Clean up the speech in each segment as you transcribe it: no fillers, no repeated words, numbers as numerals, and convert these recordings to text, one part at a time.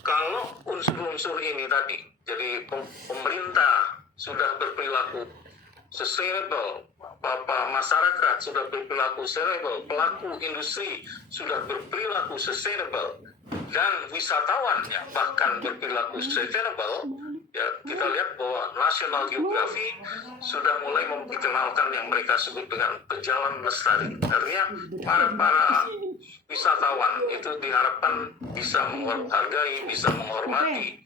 kalau unsur-unsur ini tadi, jadi pemerintah sudah berperilaku sustainable, masyarakat sudah berperilaku sustainable, pelaku industri sudah berperilaku sustainable, dan wisatawannya bahkan berperilaku sustainable, ya kita lihat bahwa National Geographic sudah mulai memperkenalkan yang mereka sebut dengan pejalan lestari. Artinya para wisatawan itu diharapkan bisa menghargai, bisa menghormati,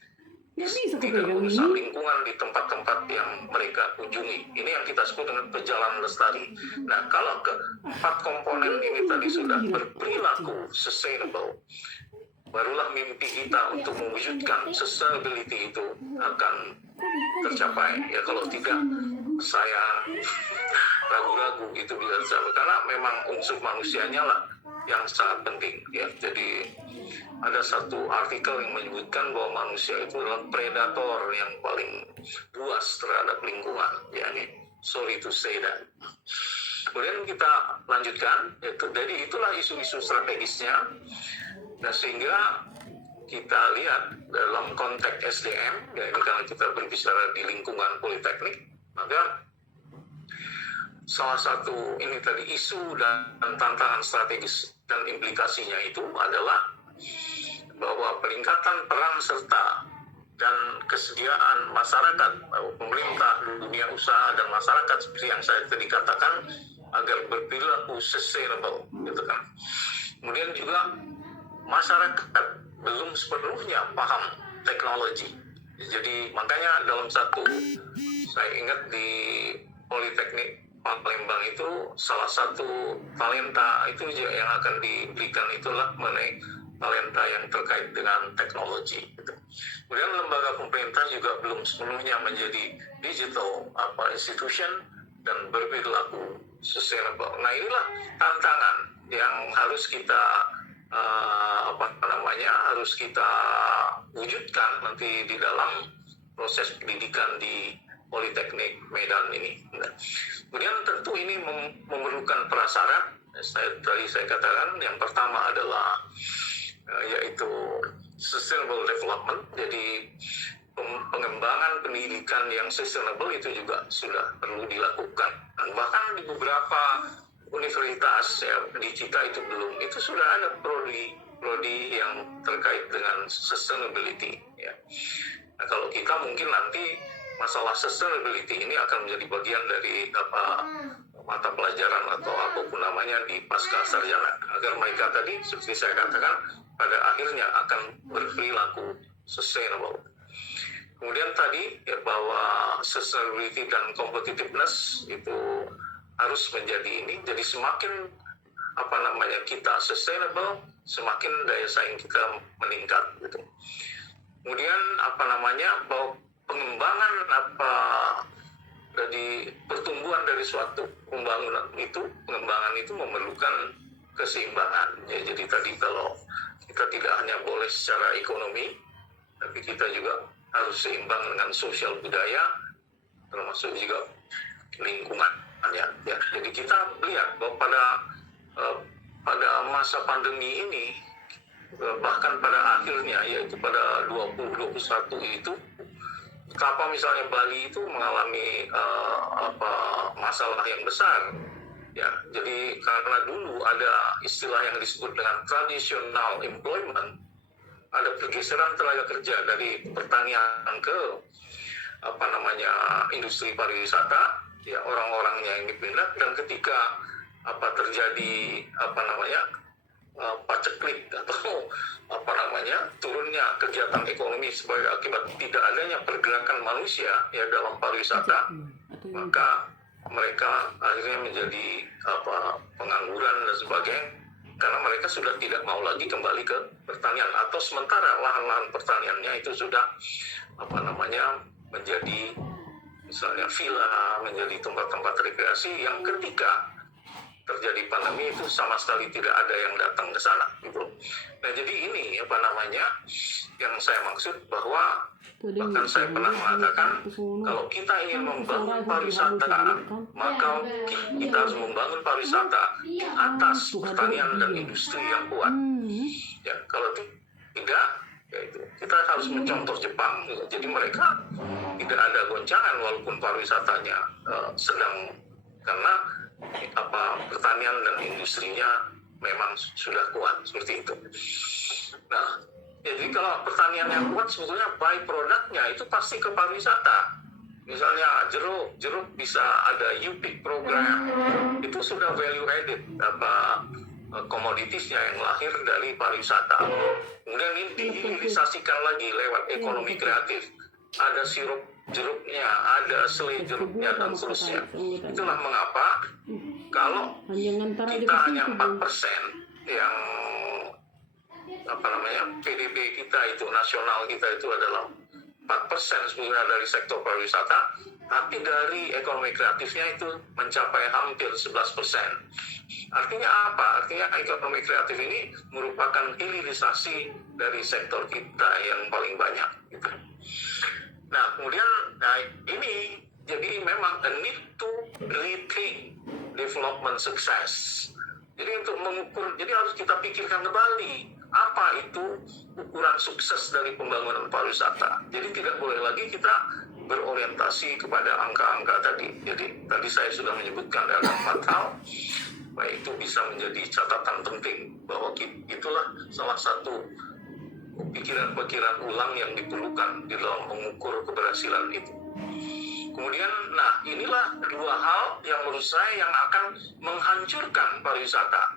tidak merusak lingkungan di tempat-tempat yang mereka kunjungi. Ini yang kita sebut dengan pejalan lestari. Nah, kalau keempat komponen ini tadi sudah berperilaku sustainable, barulah mimpi kita untuk mewujudkan sustainability itu akan tercapai. Ya kalau tidak, saya ragu-ragu itu bisa tercapai. Karena memang unsur manusianya lah yang sangat penting. Ya, jadi ada satu artikel yang menyebutkan bahwa manusia itu adalah predator yang paling luas terhadap lingkungan. Ya, ini sorry to say that. Kemudian kita lanjutkan, jadi itulah isu-isu strategisnya. Nah, sehingga kita lihat dalam konteks SDM, ya ini karena kita berbicara di lingkungan politeknik, maka salah satu ini tadi isu dan tantangan strategis dan implikasinya itu adalah bahwa peningkatan peran serta dan kesediaan masyarakat, pemerintah, dunia usaha, dan masyarakat seperti yang saya tadi katakan agar berperilaku sustainable, gitu kan. Kemudian juga masyarakat belum sepenuhnya paham teknologi. Jadi makanya dalam satu, saya ingat di Politeknik Palembang itu salah satu talenta itu yang akan diberikan itulah mengenai talenta yang terkait dengan teknologi. Gitu. Kemudian lembaga pemerintah juga belum sepenuhnya menjadi digital institution dan berperilaku sustainable. Nah, inilah tantangan yang harus kita harus kita wujudkan nanti di dalam proses pendidikan di Politeknik Medan ini. Nah, kemudian tentu ini memerlukan prasyarat. Tadi saya katakan yang pertama adalah yaitu sustainable development. Jadi pengembangan pendidikan yang sustainable itu juga sudah perlu dilakukan. Dan bahkan di beberapa universitas ya, di kita itu belum, itu sudah ada prodi yang terkait dengan sustainability ya. Nah, kalau kita mungkin nanti masalah sustainability ini akan menjadi bagian dari mata pelajaran atau apapun namanya di pasca sarjana, agar mereka tadi seperti saya katakan pada akhirnya akan berperilaku sustainable. Kemudian tadi ya, bahwa sustainability dan competitiveness itu harus menjadi ini, jadi semakin kita sustainable, semakin daya saing kita meningkat gitu. Kemudian bahwa pengembangan dari pertumbuhan dari suatu pengembangan itu memerlukan keseimbangan. Ya, jadi tadi kalau kita tidak hanya boleh secara ekonomi, tapi kita juga harus seimbang dengan sosial budaya, termasuk juga lingkungan. Ya. Jadi kita lihat bahwa pada masa pandemi ini, bahkan pada akhirnya yaitu pada 2021 itu, kenapa misalnya Bali itu mengalami masalah yang besar ya. Jadi karena dulu ada istilah yang disebut dengan traditional employment, ada pergeseran tenaga kerja dari pertanian ke industri pariwisata ya, orang-orangnya yang dipindah, dan ketika terjadi paceklik atau turunnya kegiatan ekonomi sebagai akibat tidak adanya pergerakan manusia ya dalam pariwisata, maka mereka akhirnya menjadi pengangguran dan sebagainya, karena mereka sudah tidak mau lagi kembali ke pertanian, atau sementara lahan-lahan pertaniannya itu sudah menjadi misalnya villa, menjadi tempat-tempat rekreasi yang ketika terjadi pandemi itu sama sekali tidak ada yang datang ke sana gitu. Nah, jadi ini yang saya maksud, bahwa bahkan saya pernah mengatakan kalau kita ingin membangun pariwisata, maka kita harus membangun pariwisata atas pertanian dan industri yang kuat. Ya, kalau tidak, yaitu kita harus mencontoh Jepang. Jadi mereka tidak ada goncangan walaupun pariwisatanya sedang, karena pertanian dan industrinya memang sudah kuat seperti itu. Nah, jadi kalau pertanian yang kuat sebetulnya by produknya itu pasti ke pariwisata. Misalnya jeruk bisa ada UPIK program, itu sudah value added komoditisnya yang lahir dari pariwisata. Kemudian ini dihilirisasikan lagi lewat ekonomi kreatif. Ada sirup jeruknya, ada selai jeruknya, dan seterusnya. Itulah mengapa kalau kita hanya 4% yang PDB kita itu, nasional kita itu adalah 4% sebenarnya dari sektor pariwisata, tapi dari ekonomi kreatifnya itu mencapai hampir 11%. Artinya apa? Artinya ekonomi kreatif ini merupakan hilirisasi dari sektor kita yang paling banyak. Gitu. Nah, kemudian ini jadi memang a need to rethink development success. Jadi untuk mengukur, jadi harus kita pikirkan kembali apa itu ukuran sukses dari pembangunan pariwisata. Jadi tidak boleh lagi kita berorientasi kepada angka-angka tadi. Jadi tadi saya sudah menyebutkan ada 4 hal. Baik, itu bisa menjadi catatan penting bahwa itulah salah satu pikiran-pikiran ulang yang diperlukan di dalam mengukur keberhasilan itu. Kemudian, inilah 2 hal yang menurut saya yang akan menghancurkan pariwisata,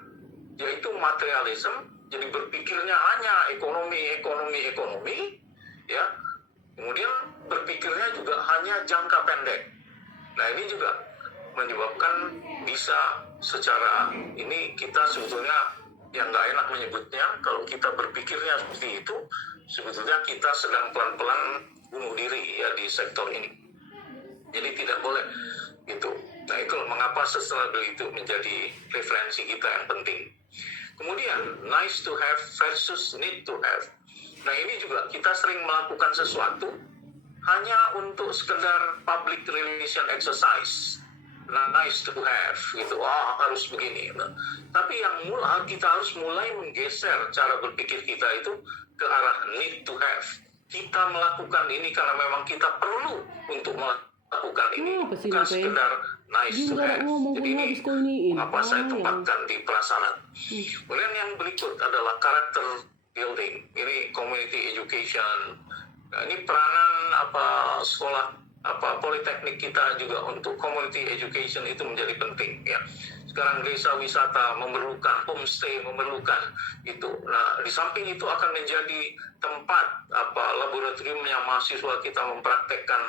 yaitu materialisme. Jadi berpikirnya hanya ekonomi, ya. Kemudian berpikirnya juga hanya jangka pendek. Nah, ini juga menyebabkan bisa secara ini kita sebetulnya yang nggak enak menyebutnya, kalau kita berpikirnya seperti itu, sebetulnya kita sedang pelan-pelan bunuh diri ya di sektor ini. Jadi tidak boleh gitu. Nah, itu mengapa sustainable itu menjadi referensi kita yang penting. Kemudian nice to have versus need to have. Nah, ini juga kita sering melakukan sesuatu hanya untuk sekedar public relation exercise. Nah, nice to have gitu. Harus begini. Nah, tapi yang kita harus mulai menggeser cara berpikir kita itu ke arah need to have. Kita melakukan ini karena memang kita perlu untuk melakukan ini, bukan sekedar nice to have. Jadi ini mengapa saya tempatkan di prasyarat. Kemudian yang berikut adalah character building. Ini community education. Nah, ini peranan sekolah politeknik kita juga untuk community education itu menjadi penting ya. Sekarang desa wisata memerlukan, homestay memerlukan itu. Nah, di samping itu akan menjadi tempat laboratorium yang mahasiswa kita mempraktekkan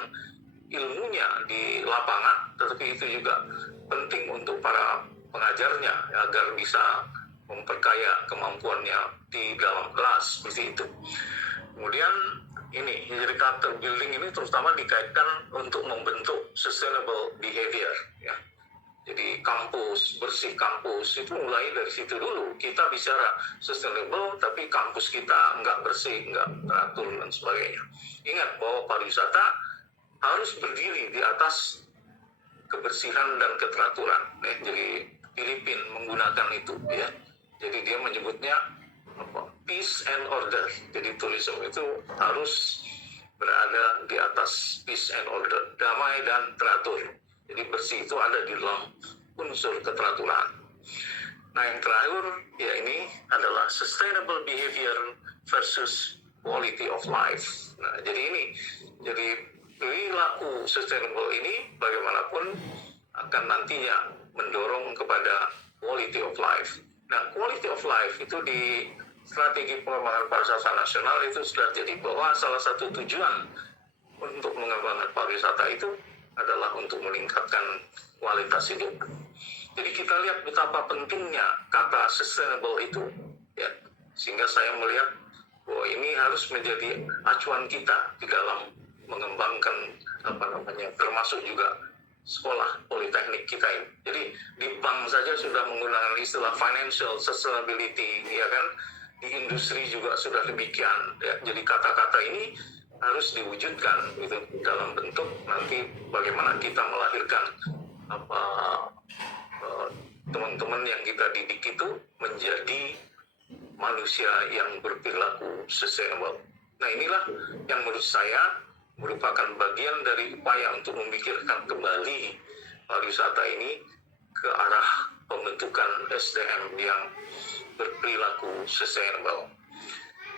ilmunya di lapangan, tetapi itu juga penting untuk para pengajarnya agar bisa memperkaya kemampuannya di dalam kelas seperti itu. Kemudian ini jadi character building ini terutama dikaitkan untuk membentuk sustainable behavior ya. Jadi kampus, bersih kampus itu mulai dari situ dulu. Kita bicara sustainable tapi kampus kita nggak bersih, nggak teratur dan sebagainya. Ingat bahwa pariwisata harus berdiri di atas kebersihan dan keteraturan ya. Jadi Filipina menggunakan itu ya. Jadi dia menyebutnya peace and order. Jadi tourism itu harus berada di atas peace and order, damai dan teratur. Jadi bersih itu ada di dalam unsur keteraturan. Nah, yang terakhir ya ini adalah sustainable behavior versus quality of life. Nah, jadi perilaku sustainable ini bagaimanapun akan nantinya mendorong kepada quality of life. Nah, quality of life itu di strategi pengembangan pariwisata nasional itu sudah jadi bahwa salah satu tujuan untuk mengembangkan pariwisata itu adalah untuk meningkatkan kualitas hidup. Jadi kita lihat betapa pentingnya kata sustainable itu, ya, sehingga saya melihat bahwa ini harus menjadi acuan kita di dalam mengembangkan termasuk juga sekolah politeknik kita ini. Jadi di bank saja sudah menggunakan istilah financial sustainability, ya kan? Di industri juga sudah demikian. Ya. Jadi kata-kata ini harus diwujudkan gitu dalam bentuk nanti bagaimana kita melahirkan teman-teman yang kita didik itu menjadi manusia yang berperilaku sustainable. Nah, inilah yang menurut saya merupakan bagian dari upaya untuk memikirkan kembali pariwisata ini ke arah pembentukan SDM yang berperilaku sustainable.